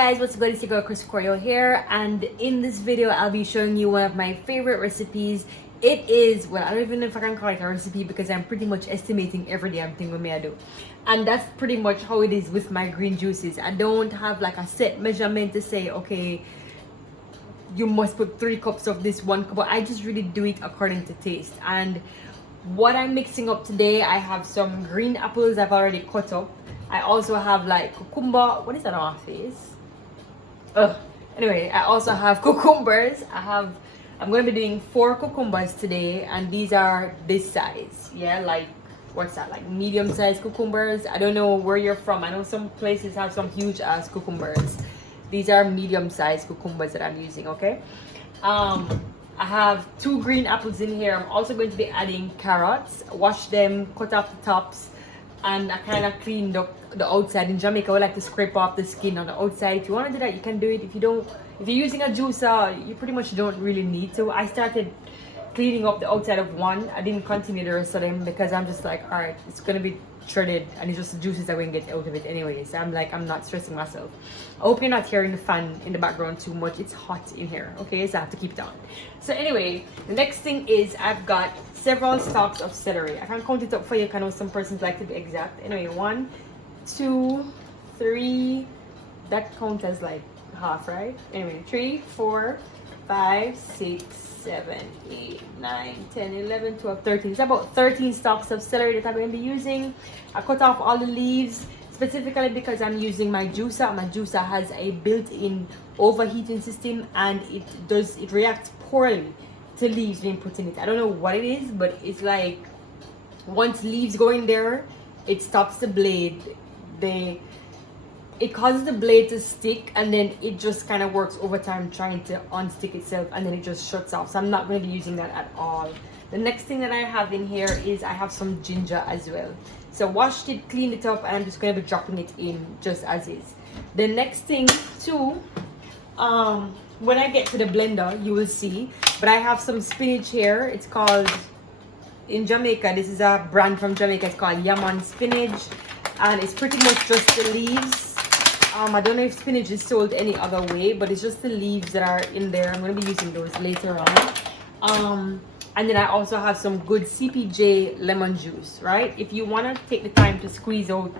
guys, what's good? It's your girl Choreo here, and in this video I'll be showing you one of my favorite recipes. It is, well, I don't even know if I can call it a recipe because I'm pretty much estimating every damn thing with me I do, and that's pretty much how it is with my green juices. I don't have like a set measurement to say, okay, you must put 3 cups of this, 1 cup. I just really do it according to taste. And what I'm mixing up today, I have some green apples I've already cut up. I also have like cucumber. What is that on my face? Anyway, I also have cucumbers. I'm going to be doing 4 cucumbers today, and these are this size. Yeah, like what's that, like medium sized cucumbers? I don't know where you're from. I know some places have some huge ass cucumbers. These are medium sized cucumbers that I'm using. Okay. I have 2 green apples in here. I'm also going to be adding carrots. Wash them, cut off the tops, and I kind of cleaned up the outside. In Jamaica, we like to scrape off the skin on the outside. If you want to do that, you can do it. If you're using a juicer, you pretty much don't really need to. I started cleaning up the outside of one. I didn't continue the rest of them because I'm just like, all right, it's gonna be shredded and it's just the juices that we can get out of it anyway. So I'm like, I'm not stressing myself. I hope you're not hearing the fan in the background too much. It's hot in here, okay? So I have to keep it on. So anyway, the next thing is I've got several stalks of celery. I can count it up for you. I know some persons like to be exact. Anyway, 1, 2, 3. That counts as like half, right? Anyway, 3, 4, 5, 6, 7, 8, 9, 10, 11, 12, 13. It's about 13 stalks of celery that I'm going to be using. I cut off all the leaves specifically because I'm using my juicer. My juicer has a built-in overheating system, and it reacts poorly to leaves being put in it. I don't know what it is, but it's like once leaves go in there, it stops the blade. It causes the blade to stick, and then it just kind of works over time trying to unstick itself, and then it just shuts off. So I'm not going to be using that at all. The next thing that I have in here is I have some ginger as well. So washed it, cleaned it up, and I'm just going to be dropping it in just as is. The next thing too, when I get to the blender, you will see, but I have some spinach here. It's called, in Jamaica, this is a brand from Jamaica. It's called Yaman spinach, and it's pretty much just the leaves. I don't know if spinach is sold any other way, but it's just the leaves that are in there. I'm going to be using those later on. And then I also have some good CPJ lemon juice, right? If you want to take the time to squeeze out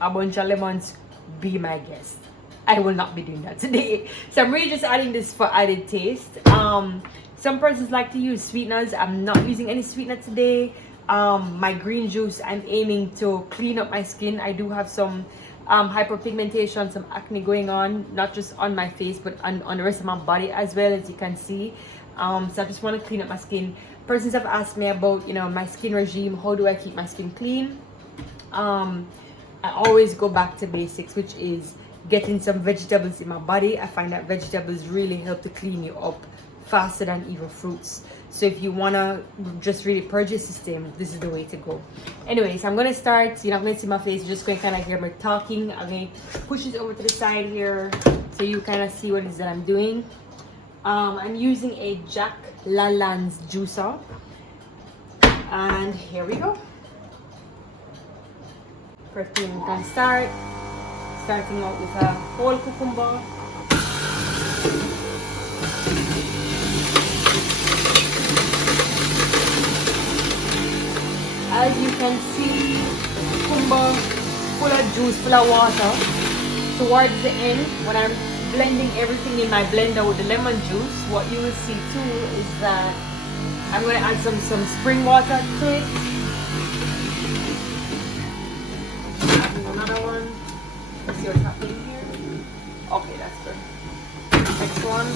a bunch of lemons, be my guest. I will not be doing that today. So I'm really just adding this for added taste. Some persons like to use sweeteners. I'm not using any sweetener today. My green juice, I'm aiming to clean up my skin. I do have some hyperpigmentation, some acne going on, not just on my face but on the rest of my body as well, as you can see. So I just want to clean up my skin. Persons have asked me about, my skin regime. How do I keep my skin clean? I always go back to basics, which is getting some vegetables in my body. I find that vegetables really help to clean you up faster than even fruits. So if you want to just really purge your system, this is the way to go. Anyways, I'm going to start. You're not going to see my face. You're just going to kind of hear me talking. I'm going to push it over to the side here so you kind of see what it is that I'm doing. I'm using a Jack LaLanne's juicer. And here we go. First thing we're going to start. Starting out with a whole cucumber. As you can see, cucumber full of juice, full of water. Towards the end, when I'm blending everything in my blender with the lemon juice, what you will see too is that I'm going to add some spring water to it. Adding another one. Let's see what's happening here. Okay, that's good. Next one.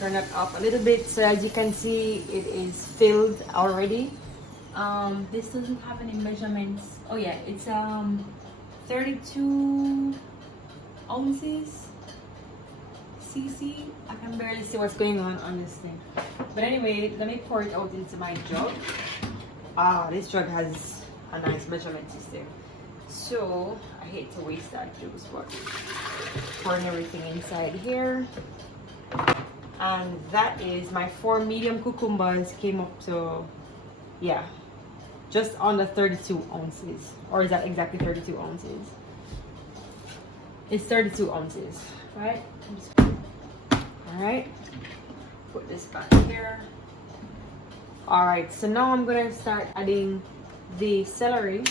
Turn it up a little bit, so as you can see, it is filled already. This doesn't have any measurements. Oh yeah, it's 32 ounces cc. I can barely see what's going on this thing, but anyway, let me pour it out into my jug. This jug has a nice measurement system, so I hate to waste that juice, but pouring everything inside here. And that is my 4 medium cucumbers came up to, yeah, just under 32 ounces. Or is that exactly 32 ounces? It's 32 ounces, right? Alright, put this back here. Alright, so now I'm gonna start adding the celery.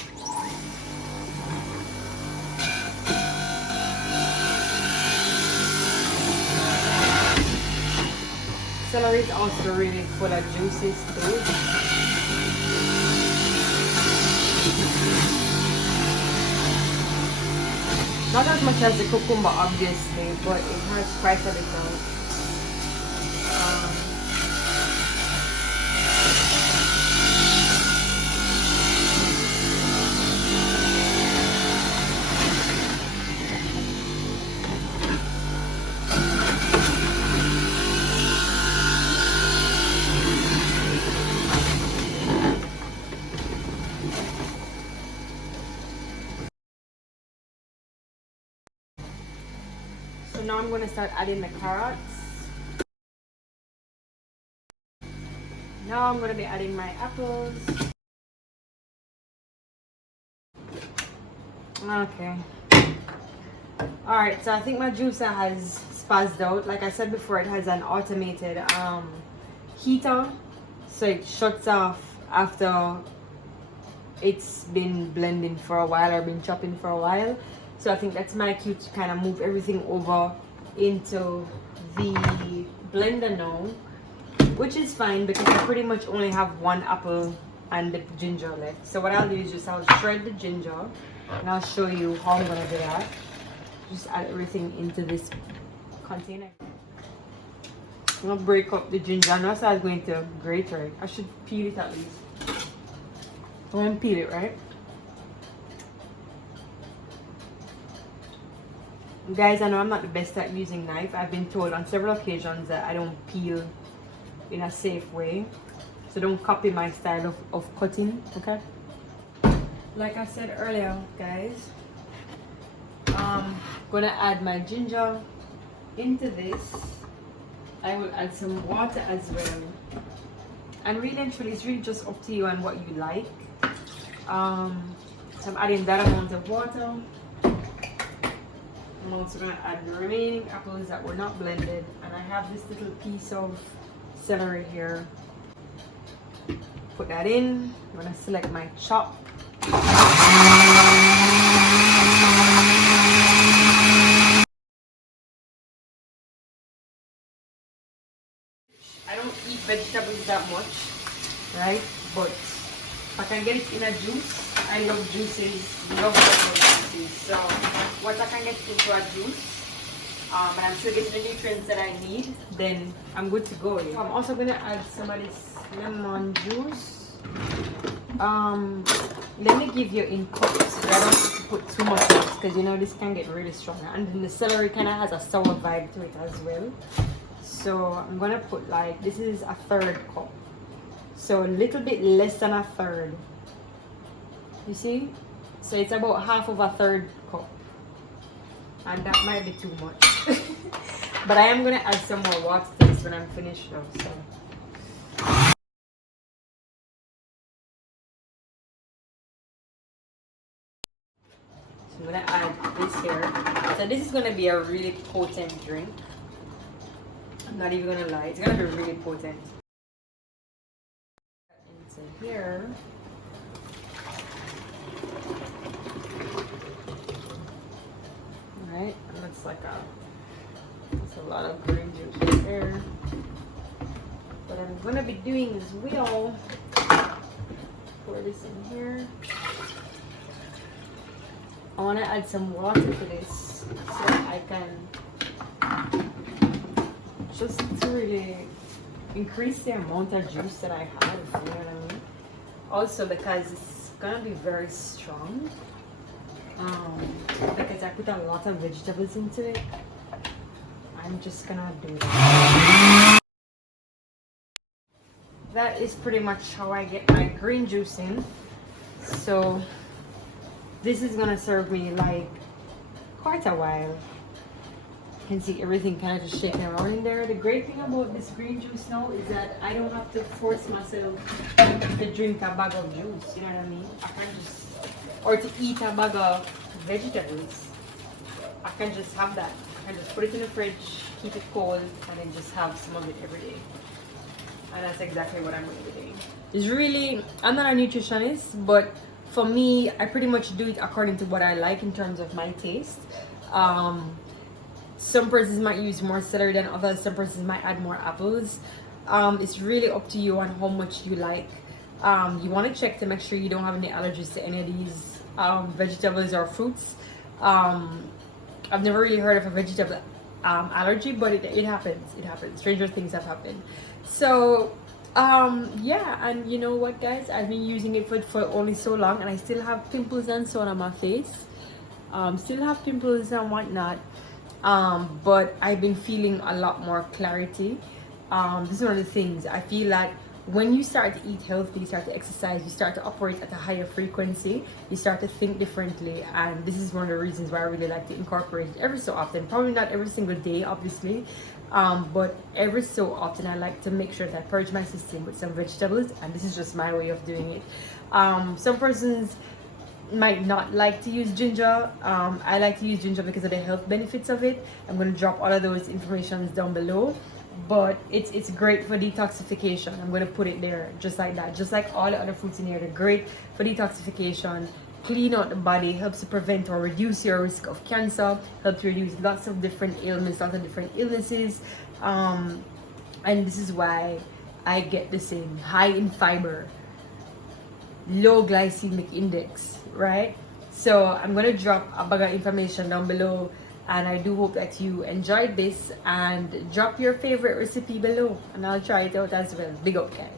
Celery is also really full of juices too. Not as much as the cucumber, obviously, but it has quite a bit of. So now I'm going to start adding the carrots. Now I'm going to be adding my apples. Okay. Alright, so I think my juicer has spazzed out. Like I said before, it has an automated heater. So it shuts off after it's been blending for a while or been chopping for a while. So I think that's my cue to kind of move everything over into the blender now, which is fine because I pretty much only have 1 apple and the ginger left. So what I'll do is just I'll shred the ginger and I'll show you how I'm gonna do that. Just add everything into this container. I'm gonna break up the ginger. I know I was going to grate it. I should peel it at least. I'm gonna peel it, right? Guys, I know I'm not the best at using knife. I've been told on several occasions that I don't peel in a safe way. So don't copy my style of cutting, okay? Like I said earlier, guys, I'm gonna add my ginger into this. I will add some water as well. And really and truly, it's really just up to you and what you like. So I'm adding that amount of water. I'm also going to add the remaining apples that were not blended, and I have this little piece of celery here. Put that in. I'm going to select my chop. I don't eat vegetables that much, right? But if I can get it in a juice, I love juices, love juices. So once I can get it into a juice, and I'm still getting the nutrients that I need, then I'm good to go. I'm also gonna add some of this lemon juice. Let me give you in cups. I don't have to put too much in because you know this can get really strong. And then the celery kind of has a sour vibe to it as well. So I'm gonna put like, this is a 1/3 cup. So a little bit less than a 1/3. You see? So it's about half of a 1/3 cup. And that might be too much. But I am gonna add some more water to this when I'm finished though. So I'm gonna add this here. So this is gonna be a really potent drink. I'm not even gonna lie, it's gonna be really potent. Into here. Alright, and that's like that's a lot of green juice right there. What I'm gonna be doing as well, pour this in here. I want to add some water to this so I can just to really increase the amount of juice that I have, you know what I mean? also because it's gonna be very strong. Because I put a lot of vegetables into it, I'm just gonna do that. That is pretty much how I get my green juice in. So this is gonna serve me like quite a while. You can see everything kind of just shaking around in there. The great thing about this green juice now is that I don't have to force myself to drink a bag of juice, you know what I mean? I can just, or to eat a bag of vegetables. I can just have that. I can just put it in the fridge, keep it cold, and then just have some of it every day. And that's exactly what I'm going to be doing. It's really, I'm not a nutritionist, but for me, I pretty much do it according to what I like in terms of my taste. Some persons might use more celery than others. Some persons might add more apples. It's really up to you on how much you like. You want to check to make sure you don't have any allergies to any of these vegetables or fruits. I've never really heard of a vegetable allergy, but it happens. It happens. Stranger things have happened. So yeah, and you know what, guys? I've been using it for only so long, and I still have pimples and so on my face. Still have pimples and whatnot. But I've been feeling a lot more clarity. This is one of the things I feel like when you start to eat healthy, you start to exercise, you start to operate at a higher frequency, you start to think differently. And this is one of the reasons why I really like to incorporate it every so often. Probably not every single day, obviously, but every so often I like to make sure that I purge my system with some vegetables, and this is just my way of doing it. Some persons might not like to use ginger. I like to use ginger because of the health benefits of it. I'm going to drop all of those informations down below, but it's great for detoxification. I'm going to put it there just like that, just like all the other fruits in here. They're great for detoxification, clean out the body, helps to prevent or reduce your risk of cancer, helps to reduce lots of different ailments, lots of different illnesses, and this is why I get the same high in fiber, low glycemic index, right? So I'm gonna drop a bag of information down below, and I do hope that you enjoyed this, and drop your favorite recipe below and I'll try it out as well. Big up, guys.